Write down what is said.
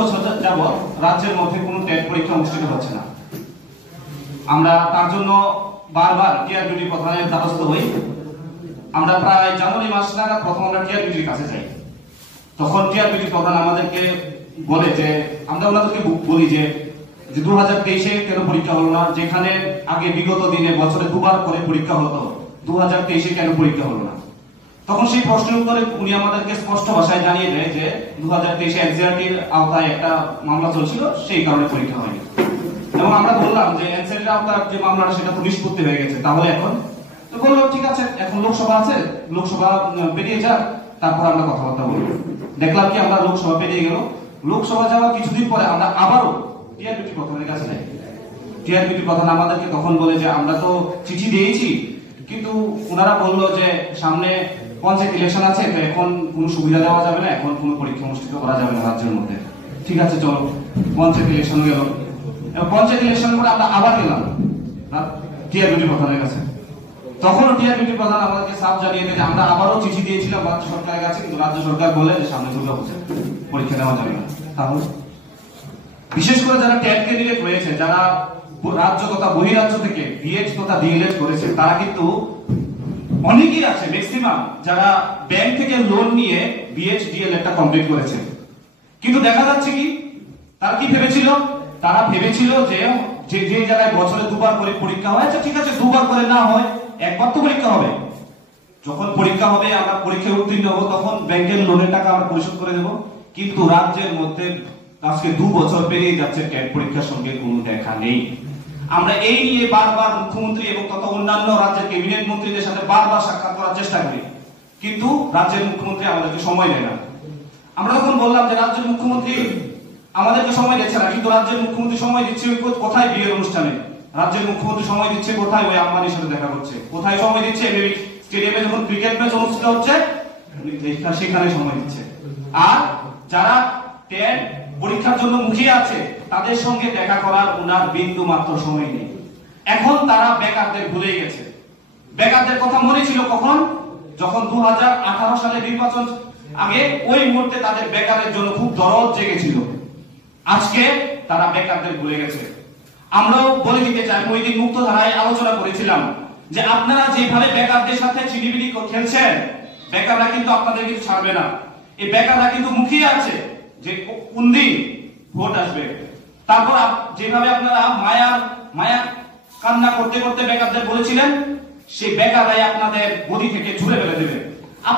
বছর যাবৎ রাজ্যের মধ্যে কোনো টেট পরীক্ষা অনুষ্ঠিত হচ্ছে না। আমরা তার জন্য বারবার টিআরবিটি প্রধানের দ্বারস্থ হই। আমরা প্রায় জানুয়ারি মাস নাগাদ প্রথম আমরা টিআরবিটির কাছে যাই। তখন টিআরবিটি প্রধান আমাদেরকে বলে যে, আমরা ওনাদেরকে বলি যে 2023-এ কেন পরীক্ষা হলো না, যেখানে আগে বিগত দিনে বছরে দুবার করে পরীক্ষা হতো, 2023-এ কেন পরীক্ষা হলো না। তখন সেই প্রশ্নের উত্তরে উনি আমাদেরকে স্পষ্ট ভাষায় জানিয়ে দেয় যে 2023-এ এনসিআরটির আওতায় একটা মামলা চলছিল, সেই কারণে পরীক্ষা হয়নি। এবং আমরা বললাম যে এনসিআরটির আওতায় যে মামলাটা সেটা তো নিষ্পত্তি হয়ে গেছে, তাহলে এখন তো বললো ঠিক আছে, এখন লোকসভা আছে, লোকসভা পেরিয়ে যাক, তারপর আমরা কথাবার্তা বলবো। দেখলাম কি আমরা লোকসভা পেরিয়ে গেল। লোকসভা যাওয়ার কিছুদিন পরে আমরা আবারও টিআরবিটি প্রধানের কাছে যাই। টিআরবিটি প্রধান আমাদেরকে তখন বলে যে আমরা তো চিঠি দিয়েছি, কিন্তু ওনারা বললো যে সামনে পঞ্চায়েত ইলেকশন আছে, তো এখন কোনো সুবিধা দেওয়া যাবে না, এখন কোনো পরীক্ষা অনুষ্ঠিত করা যাবে না রাজ্যের মধ্যে। ঠিক আছে চলো, পঞ্চায়েত ইলেকশন গেল। পঞ্চায়েত ইলেকশন করে আমরা আবার গেলাম টিআরবিটি প্রধানের কাছে। তখনও টিআরবিটি প্রধান আমাদেরকে সাফ জানিয়ে দেয় যে আমরা আবারও চিঠি দিয়েছিলাম রাজ্য সরকারের কাছে, কিন্তু রাজ্য সরকার বলে যে সামনে দুর্গাপূজা, পরীক্ষা নেওয়া যাবে না। তাহলে বিশেষ করে যারা টেট ক্যান্ডিডেট রয়েছে, যারা রাজ্য তথা বহিরাজ্য থেকে বিএড তথা ডিএলএড করেছে, তারা কিন্তু অনেকেই আছে, ম্যাক্সিমাম যারা ব্যাংক থেকে লোন নিয়ে বিএড ডিএলএডটা কমপ্লিট করেছে। কিন্তু দেখা যাচ্ছে কি, তারা কি ভেবেছিল, তারা ভেবেছিল যে যে জায়গায় বছরে দুবার করে পরীক্ষা হয়, আচ্ছা ঠিক আছে দুবার করে না হয় একবার তো পরীক্ষা হবে, যখন পরীক্ষা হবে আমরা পরীক্ষায় উত্তীর্ণ হবো, তখন ব্যাংকের লোনের টাকা আমরা পরিশোধ করে দেব। কিন্তু রাজ্যের মধ্যে আজকে 2 বছর পেরিয়ে যাচ্ছে, টেট পরীক্ষার সঙ্গে কোনো দেখা নেই। আমরা এই নিয়ে বারবার মুখ্যমন্ত্রী এবং তথা অন্যান্য রাজ্যের ক্যাবিনেট মন্ত্রীদের সাথে বারবার সাক্ষাৎ করার চেষ্টা করি, কিন্তু রাজ্যের মুখ্যমন্ত্রী আমাদেরকে সময় দেয় না। আমরা তখন বললাম যে রাজ্যের মুখ্যমন্ত্রী আমাদেরকে সময় দিচ্ছে না, কিন্তু রাজ্যের মুখ্যমন্ত্রী সময় দিচ্ছে কোথায়, বিয়ের অনুষ্ঠানে। রাজ্যের মুখ্যমন্ত্রী সময় দিচ্ছে কোথায়, ওই আম্বানির সাথে দেখা করছে। কোথায় সময় দিচ্ছে, স্টেডিয়ামে যখন ক্রিকেট ম্যাচ অনুষ্ঠিত হচ্ছে সেখানে সময় দিচ্ছে। আর যারা টেট পরীক্ষার জন্য মুখিয়ে আছে, তাদের সঙ্গে দেখা করার ওনার বিন্দু মাত্র সময় নেই। এখন তারা বেকারদের ভুলে গেছে। বেকারদের কথা মনে ছিল কখন, যখন 2018 সালে নির্বাচন আগে, ওই মুহূর্তে তাদের বেকারের জন্য খুব দরদ জেগেছিল। আজকে তারা বেকারদের ভুলে গেছে। আমরাও বলে দিতে চাই, ওই দিন মুক্তধারায় আলোচনা করেছিলাম যে আপনারা যেভাবে বেকারদের সাথে চিনিবিনি খেলছেন, বেকাররা কিন্তু আপনাদের কিছু ছাড়বে না। এই বেকাররা কিন্তু মুখিয়ে আছে যে কোন দিন ভোট আসবে। তারপর যেভাবে আপনারা মায়া কান্না করতে করতে বেকারদের বলেছিলেন, সেই বেকাররাই আপনাদের গদি থেকে ছুড়ে ফেলে দেবে।